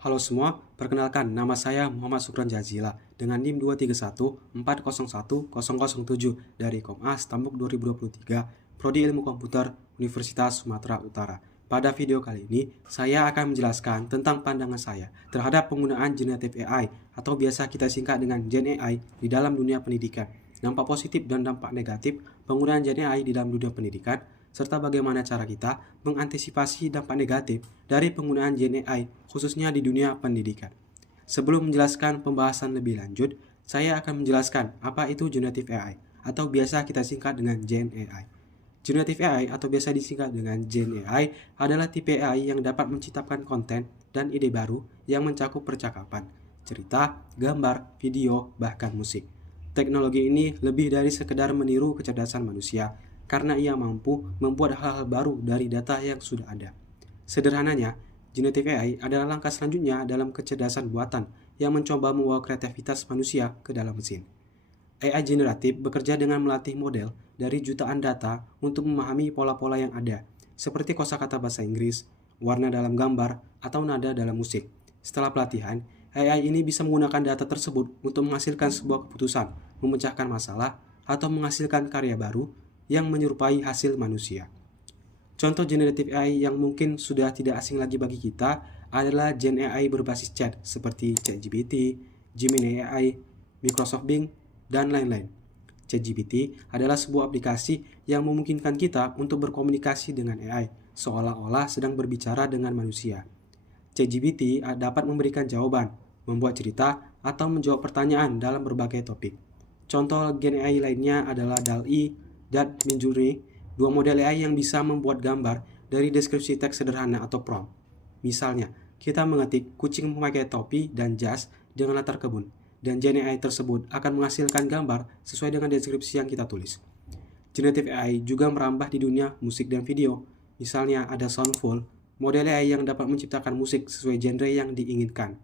Halo semua, perkenalkan nama saya Muhammad Sukron Jazila dengan NIM 231401007 dari Komas Tambuk 2023, Prodi Ilmu Komputer Universitas Sumatera Utara. Pada video kali ini, saya akan menjelaskan tentang pandangan saya terhadap penggunaan generatif AI atau biasa kita singkat dengan Gen AI di dalam dunia pendidikan, dampak positif dan dampak negatif penggunaan Gen AI di dalam dunia pendidikan, serta bagaimana cara kita mengantisipasi dampak negatif dari penggunaan Gen AI khususnya di dunia pendidikan. Sebelum menjelaskan pembahasan lebih lanjut, saya akan menjelaskan apa itu Generative AI atau biasa kita singkat dengan Gen AI. Generative AI atau biasa disingkat dengan Gen AI adalah tipe AI yang dapat menciptakan konten dan ide baru yang mencakup percakapan, cerita, gambar, video, bahkan musik. Teknologi ini lebih dari sekedar meniru kecerdasan manusia, karena ia mampu membuat hal-hal baru dari data yang sudah ada. Sederhananya, Generative AI adalah langkah selanjutnya dalam kecerdasan buatan yang mencoba membawa kreativitas manusia ke dalam mesin. AI generatif bekerja dengan melatih model dari jutaan data untuk memahami pola-pola yang ada, seperti kosakata bahasa Inggris, warna dalam gambar, atau nada dalam musik. Setelah pelatihan, AI ini bisa menggunakan data tersebut untuk menghasilkan sebuah keputusan, memecahkan masalah, atau menghasilkan karya baru yang menyerupai hasil manusia. Contoh generative AI yang mungkin sudah tidak asing lagi bagi kita adalah Gen AI berbasis chat seperti ChatGPT, Gemini AI, Microsoft Bing, dan lain-lain. ChatGPT adalah sebuah aplikasi yang memungkinkan kita untuk berkomunikasi dengan AI seolah-olah sedang berbicara dengan manusia. ChatGPT dapat memberikan jawaban, membuat cerita, atau menjawab pertanyaan dalam berbagai topik. Contoh Gen AI lainnya adalah DALL-E dan Midjourney, dua model AI yang bisa membuat gambar dari deskripsi teks sederhana atau prompt. Misalnya, kita mengetik kucing memakai topi dan jas dengan latar kebun, dan Gen AI tersebut akan menghasilkan gambar sesuai dengan deskripsi yang kita tulis. Generative AI juga merambah di dunia musik dan video. Misalnya ada Soundful, model AI yang dapat menciptakan musik sesuai genre yang diinginkan,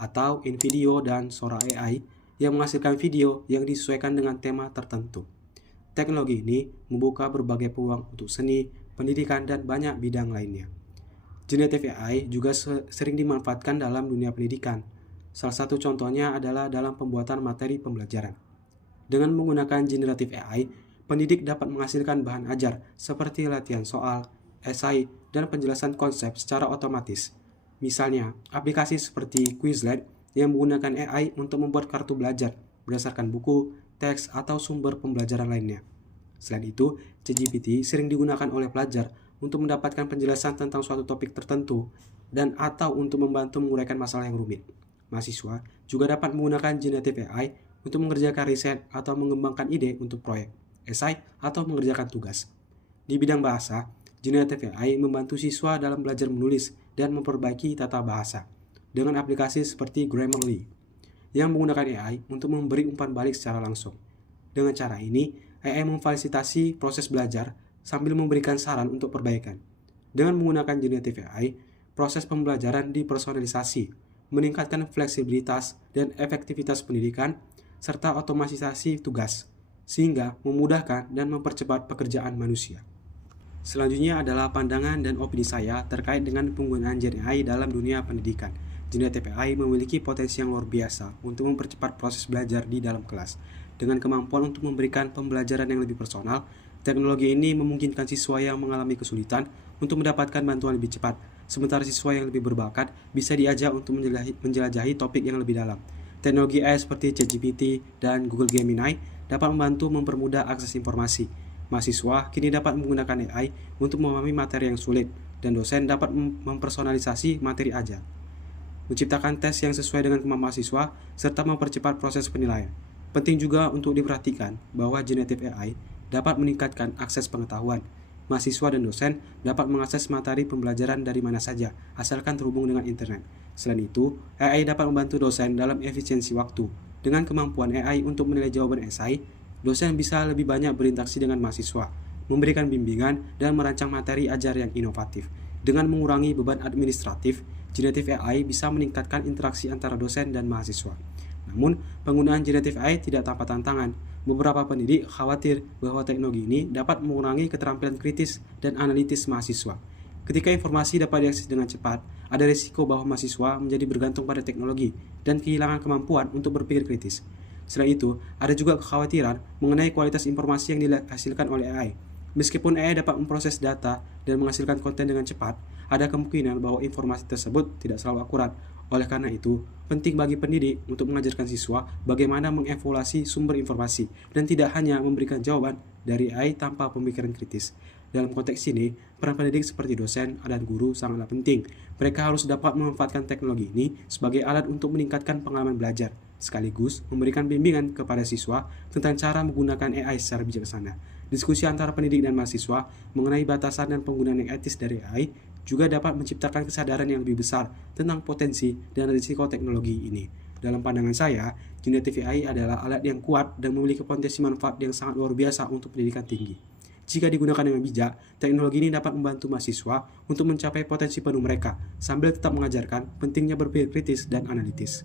atau InVideo dan Sora AI yang menghasilkan video yang disesuaikan dengan tema tertentu. Teknologi ini membuka berbagai peluang untuk seni, pendidikan, dan banyak bidang lainnya. Generative AI juga sering dimanfaatkan dalam dunia pendidikan. Salah satu contohnya adalah dalam pembuatan materi pembelajaran. Dengan menggunakan Generative AI, pendidik dapat menghasilkan bahan ajar seperti latihan soal, esai, dan penjelasan konsep secara otomatis. Misalnya, aplikasi seperti Quizlet yang menggunakan AI untuk membuat kartu belajar berdasarkan buku, teks, atau sumber pembelajaran lainnya. Selain itu, ChatGPT sering digunakan oleh pelajar untuk mendapatkan penjelasan tentang suatu topik tertentu dan atau untuk membantu menguraikan masalah yang rumit. Mahasiswa juga dapat menggunakan Generative AI untuk mengerjakan riset atau mengembangkan ide untuk proyek, esai, atau mengerjakan tugas. Di bidang bahasa, Generative AI membantu siswa dalam belajar menulis dan memperbaiki tata bahasa dengan aplikasi seperti Grammarly yang menggunakan AI untuk memberi umpan balik secara langsung. Dengan cara ini, AI memfasilitasi proses belajar sambil memberikan saran untuk perbaikan. Dengan menggunakan Generative AI, proses pembelajaran dipersonalisasi, meningkatkan fleksibilitas dan efektivitas pendidikan, serta otomatisasi tugas, sehingga memudahkan dan mempercepat pekerjaan manusia. Selanjutnya adalah pandangan dan opini saya terkait dengan penggunaan Gen AI dalam dunia pendidikan. Generative AI memiliki potensi yang luar biasa untuk mempercepat proses belajar di dalam kelas. Dengan kemampuan untuk memberikan pembelajaran yang lebih personal, teknologi ini memungkinkan siswa yang mengalami kesulitan untuk mendapatkan bantuan lebih cepat, sementara siswa yang lebih berbakat bisa diajak untuk menjelajahi topik yang lebih dalam. Teknologi AI seperti ChatGPT dan Google Gemini dapat membantu mempermudah akses informasi. Mahasiswa kini dapat menggunakan AI untuk memahami materi yang sulit, dan dosen dapat mempersonalisasi materi ajar, menciptakan tes yang sesuai dengan kemampuan mahasiswa, serta mempercepat proses penilaian. Penting juga untuk diperhatikan bahwa Generative AI dapat meningkatkan akses pengetahuan. Mahasiswa dan dosen dapat mengakses materi pembelajaran dari mana saja, asalkan terhubung dengan internet. Selain itu, AI dapat membantu dosen dalam efisiensi waktu. Dengan kemampuan AI untuk menilai jawaban esai, dosen bisa lebih banyak berinteraksi dengan mahasiswa, memberikan bimbingan, dan merancang materi ajar yang inovatif. Dengan mengurangi beban administratif, Generative AI bisa meningkatkan interaksi antara dosen dan mahasiswa. Namun, penggunaan Generative AI tidak tanpa tantangan. Beberapa pendidik khawatir bahwa teknologi ini dapat mengurangi keterampilan kritis dan analitis mahasiswa. Ketika informasi dapat diakses dengan cepat, ada risiko bahwa mahasiswa menjadi bergantung pada teknologi dan kehilangan kemampuan untuk berpikir kritis. Selain itu, ada juga kekhawatiran mengenai kualitas informasi yang dihasilkan oleh AI. Meskipun AI dapat memproses data dan menghasilkan konten dengan cepat, ada kemungkinan bahwa informasi tersebut tidak selalu akurat. Oleh karena itu, penting bagi pendidik untuk mengajarkan siswa bagaimana mengevaluasi sumber informasi dan tidak hanya memberikan jawaban dari AI tanpa pemikiran kritis. Dalam konteks ini, peran pendidik seperti dosen dan guru sangatlah penting. Mereka harus dapat memanfaatkan teknologi ini sebagai alat untuk meningkatkan pengalaman belajar, sekaligus memberikan bimbingan kepada siswa tentang cara menggunakan AI secara bijaksana. Diskusi antara pendidik dan mahasiswa mengenai batasan dan penggunaan yang etis dari AI juga dapat menciptakan kesadaran yang lebih besar tentang potensi dan risiko teknologi ini. Dalam pandangan saya, generative AI adalah alat yang kuat dan memiliki potensi manfaat yang sangat luar biasa untuk pendidikan tinggi. Jika digunakan dengan bijak, teknologi ini dapat membantu mahasiswa untuk mencapai potensi penuh mereka, sambil tetap mengajarkan pentingnya berpikir kritis dan analitis.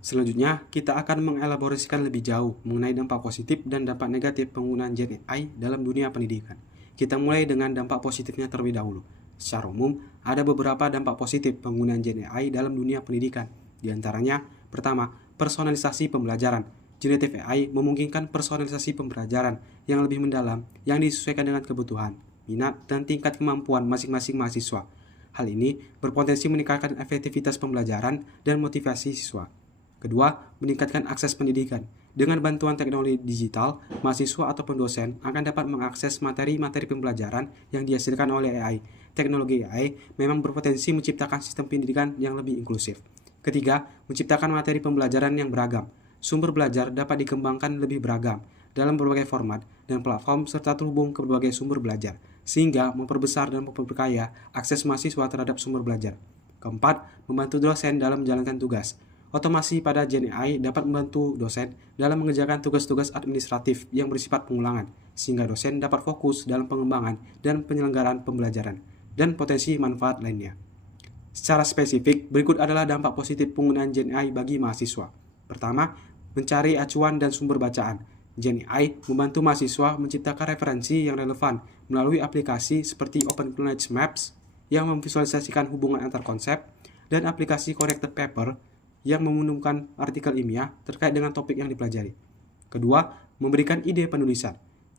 Selanjutnya, kita akan mengelaborasikan lebih jauh mengenai dampak positif dan dampak negatif penggunaan Gen AI dalam dunia pendidikan. Kita mulai dengan dampak positifnya terlebih dahulu. Secara umum, ada beberapa dampak positif penggunaan Gen AI dalam dunia pendidikan. Di antaranya, pertama, personalisasi pembelajaran. Generative AI memungkinkan personalisasi pembelajaran yang lebih mendalam yang disesuaikan dengan kebutuhan, minat, dan tingkat kemampuan masing-masing mahasiswa. Hal ini berpotensi meningkatkan efektivitas pembelajaran dan motivasi siswa. Kedua, meningkatkan akses pendidikan. Dengan bantuan teknologi digital, mahasiswa ataupun dosen akan dapat mengakses materi-materi pembelajaran yang dihasilkan oleh AI. Teknologi AI memang berpotensi menciptakan sistem pendidikan yang lebih inklusif. Ketiga, menciptakan materi pembelajaran yang beragam. Sumber belajar dapat dikembangkan lebih beragam dalam berbagai format dan platform serta terhubung ke berbagai sumber belajar, sehingga memperbesar dan memperkaya akses mahasiswa terhadap sumber belajar. Keempat, membantu dosen dalam menjalankan tugas. Otomasi pada Gen AI dapat membantu dosen dalam mengerjakan tugas-tugas administratif yang bersifat pengulangan, sehingga dosen dapat fokus dalam pengembangan dan penyelenggaraan pembelajaran, dan potensi manfaat lainnya. Secara spesifik, berikut adalah dampak positif penggunaan Gen AI bagi mahasiswa. Pertama, mencari acuan dan sumber bacaan. Gen AI membantu mahasiswa menciptakan referensi yang relevan melalui aplikasi seperti Open Knowledge Maps yang memvisualisasikan hubungan antar konsep dan aplikasi Corrected Paper yang menemukan artikel ilmiah terkait dengan topik yang dipelajari. Kedua, memberikan ide penulisan.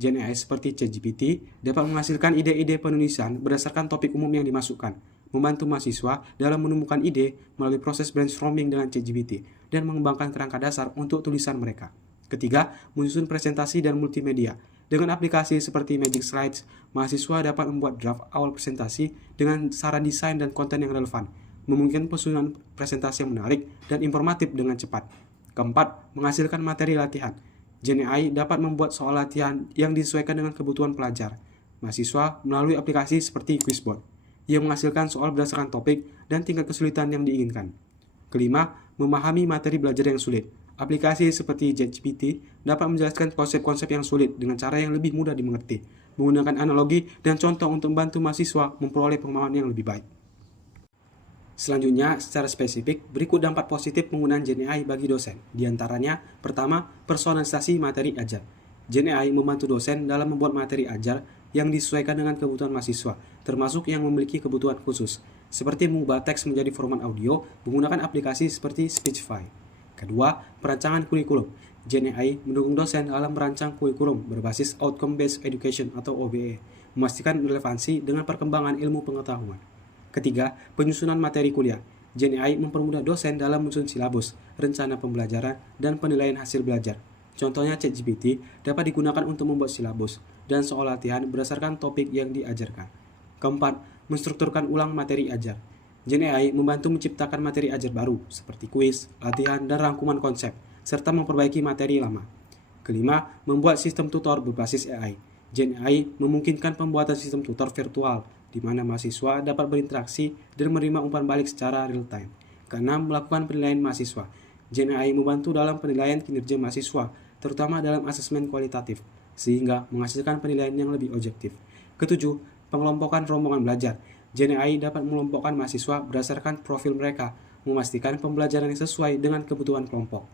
Gen AI seperti ChatGPT dapat menghasilkan ide-ide penulisan berdasarkan topik umum yang dimasukkan, membantu mahasiswa dalam menemukan ide melalui proses brainstorming dengan ChatGPT dan mengembangkan kerangka dasar untuk tulisan mereka. Ketiga, menyusun presentasi dan multimedia. Dengan aplikasi seperti Magic Slides, mahasiswa dapat membuat draft awal presentasi dengan saran desain dan konten yang relevan, memungkinkan penyusunan presentasi yang menarik dan informatif dengan cepat. Keempat, menghasilkan materi latihan. Gen AI dapat membuat soal latihan yang disesuaikan dengan kebutuhan pelajar, mahasiswa melalui aplikasi seperti Quizbot, yang menghasilkan soal berdasarkan topik dan tingkat kesulitan yang diinginkan. Kelima, memahami materi belajar yang sulit. Aplikasi seperti ChatGPT dapat menjelaskan konsep-konsep yang sulit dengan cara yang lebih mudah dimengerti, menggunakan analogi dan contoh untuk membantu mahasiswa memperoleh pemahaman yang lebih baik. Selanjutnya, secara spesifik, berikut dampak positif penggunaan Gen AI bagi dosen. Di antaranya, pertama, personalisasi materi ajar. Gen AI membantu dosen dalam membuat materi ajar yang disesuaikan dengan kebutuhan mahasiswa, termasuk yang memiliki kebutuhan khusus, seperti mengubah teks menjadi format audio menggunakan aplikasi seperti Speechify. Kedua, perancangan kurikulum. Gen AI mendukung dosen dalam merancang kurikulum berbasis Outcome-Based Education atau OBE, memastikan relevansi dengan perkembangan ilmu pengetahuan. Ketiga, penyusunan materi kuliah. Gen AI mempermudah dosen dalam menyusun silabus, rencana pembelajaran, dan penilaian hasil belajar. Contohnya ChatGPT dapat digunakan untuk membuat silabus dan soal latihan berdasarkan topik yang diajarkan. Keempat, menstrukturkan ulang materi ajar. Gen AI membantu menciptakan materi ajar baru seperti kuis, latihan, dan rangkuman konsep, serta memperbaiki materi lama. Kelima, membuat sistem tutor berbasis AI. Gen AI memungkinkan pembuatan sistem tutor virtual di mana mahasiswa dapat berinteraksi dan menerima umpan balik secara real-time. Keenam, melakukan penilaian mahasiswa. Gen AI membantu dalam penilaian kinerja mahasiswa, terutama dalam asesmen kualitatif, sehingga menghasilkan penilaian yang lebih objektif. Ketujuh, pengelompokan rombongan belajar. Gen AI dapat mengelompokkan mahasiswa berdasarkan profil mereka, memastikan pembelajaran yang sesuai dengan kebutuhan kelompok.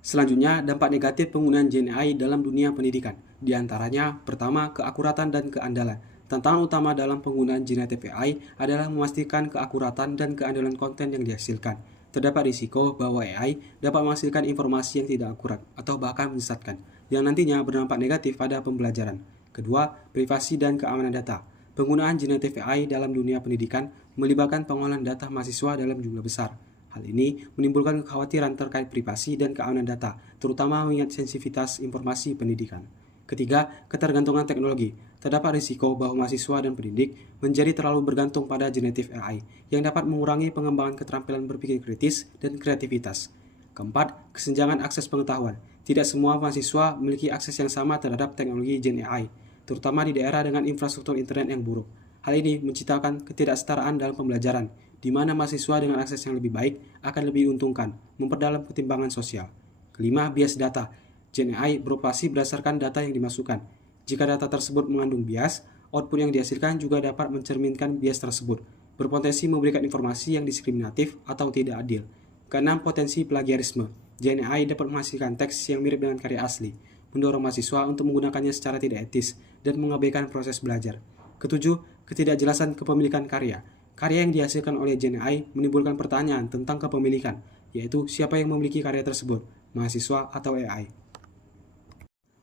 Selanjutnya, dampak negatif penggunaan Gen AI dalam dunia pendidikan. Di antaranya, pertama, keakuratan dan keandalan. Tantangan utama dalam penggunaan generative AI adalah memastikan keakuratan dan keandalan konten yang dihasilkan. Terdapat risiko bahwa AI dapat menghasilkan informasi yang tidak akurat atau bahkan menyesatkan, yang nantinya berdampak negatif pada pembelajaran. Kedua, privasi dan keamanan data. Penggunaan generative AI dalam dunia pendidikan melibatkan pengolahan data mahasiswa dalam jumlah besar. Hal ini menimbulkan kekhawatiran terkait privasi dan keamanan data, terutama mengingat sensitivitas informasi pendidikan. Ketiga, ketergantungan teknologi. Terdapat risiko bahwa mahasiswa dan pendidik menjadi terlalu bergantung pada generative AI yang dapat mengurangi pengembangan keterampilan berpikir kritis dan kreativitas. Keempat, kesenjangan akses pengetahuan. Tidak semua mahasiswa memiliki akses yang sama terhadap teknologi Gen AI, terutama di daerah dengan infrastruktur internet yang buruk. Hal ini menciptakan ketidaksetaraan dalam pembelajaran, di mana mahasiswa dengan akses yang lebih baik akan lebih diuntungkan, memperdalam ketimpangan sosial. Kelima, bias data. Gen AI beroperasi berdasarkan data yang dimasukkan. Jika data tersebut mengandung bias, output yang dihasilkan juga dapat mencerminkan bias tersebut, berpotensi memberikan informasi yang diskriminatif atau tidak adil. Keenam, potensi plagiarisme. Gen AI dapat menghasilkan teks yang mirip dengan karya asli, mendorong mahasiswa untuk menggunakannya secara tidak etis dan mengabaikan proses belajar. Ketujuh, ketidakjelasan kepemilikan karya. Karya yang dihasilkan oleh Gen AI menimbulkan pertanyaan tentang kepemilikan, yaitu siapa yang memiliki karya tersebut, mahasiswa atau AI.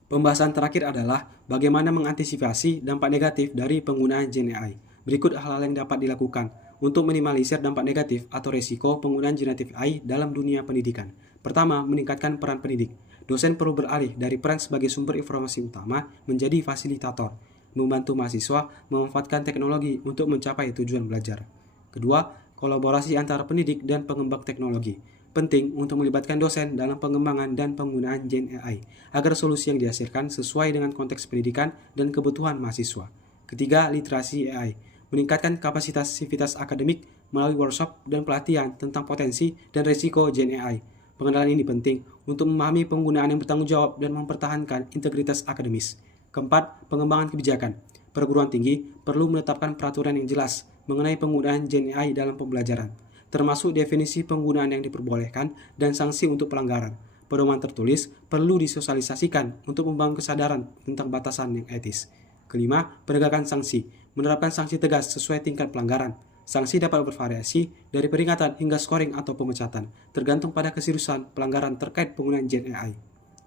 Pembahasan terakhir adalah bagaimana mengantisipasi dampak negatif dari penggunaan Gen AI. Berikut hal-hal yang dapat dilakukan untuk minimalisir dampak negatif atau resiko penggunaan generative AI dalam dunia pendidikan. Pertama, meningkatkan peran pendidik. Dosen perlu beralih dari peran sebagai sumber informasi utama menjadi fasilitator, membantu mahasiswa memanfaatkan teknologi untuk mencapai tujuan belajar. Kedua, kolaborasi antara pendidik dan pengembang teknologi. Penting untuk melibatkan dosen dalam pengembangan dan penggunaan Gen AI agar solusi yang dihasilkan sesuai dengan konteks pendidikan dan kebutuhan mahasiswa. Ketiga, literasi AI. Meningkatkan kapasitas sivitas akademik melalui workshop dan pelatihan tentang potensi dan risiko Gen AI. Pengenalan ini penting untuk memahami penggunaan yang bertanggung jawab dan mempertahankan integritas akademis. Keempat, pengembangan kebijakan. Perguruan tinggi perlu menetapkan peraturan yang jelas mengenai penggunaan Gen AI dalam pembelajaran, termasuk definisi penggunaan yang diperbolehkan dan sanksi untuk pelanggaran. Pedoman tertulis perlu disosialisasikan untuk membangun kesadaran tentang batasan yang etis. Kelima, penegakan sanksi. Menerapkan sanksi tegas sesuai tingkat pelanggaran. Sanksi dapat bervariasi dari peringatan hingga scoring atau pemecatan, tergantung pada keseriusan pelanggaran terkait penggunaan Gen AI.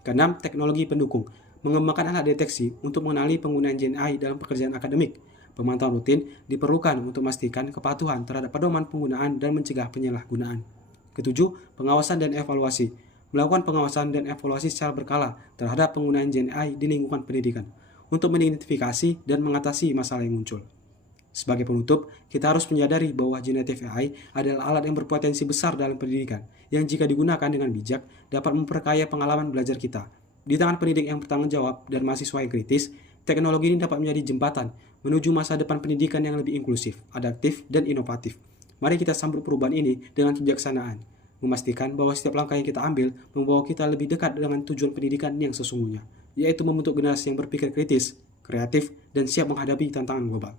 Keenam, teknologi pendukung. Mengembangkan alat deteksi untuk mengenali penggunaan Gen AI dalam pekerjaan akademik. Pemantauan rutin diperlukan untuk memastikan kepatuhan terhadap pedoman penggunaan dan mencegah penyalahgunaan. Ketujuh, pengawasan dan evaluasi. Melakukan pengawasan dan evaluasi secara berkala terhadap penggunaan Gen AI di lingkungan pendidikan untuk mengidentifikasi dan mengatasi masalah yang muncul. Sebagai penutup, kita harus menyadari bahwa generative AI adalah alat yang berpotensi besar dalam pendidikan, yang jika digunakan dengan bijak dapat memperkaya pengalaman belajar kita. Di tangan pendidik yang bertanggung jawab dan mahasiswa yang kritis, teknologi ini dapat menjadi jembatan menuju masa depan pendidikan yang lebih inklusif, adaptif, dan inovatif. Mari kita sambut perubahan ini dengan kebijaksanaan, memastikan bahwa setiap langkah yang kita ambil membawa kita lebih dekat dengan tujuan pendidikan yang sesungguhnya, yaitu membentuk generasi yang berpikir kritis, kreatif, dan siap menghadapi tantangan global.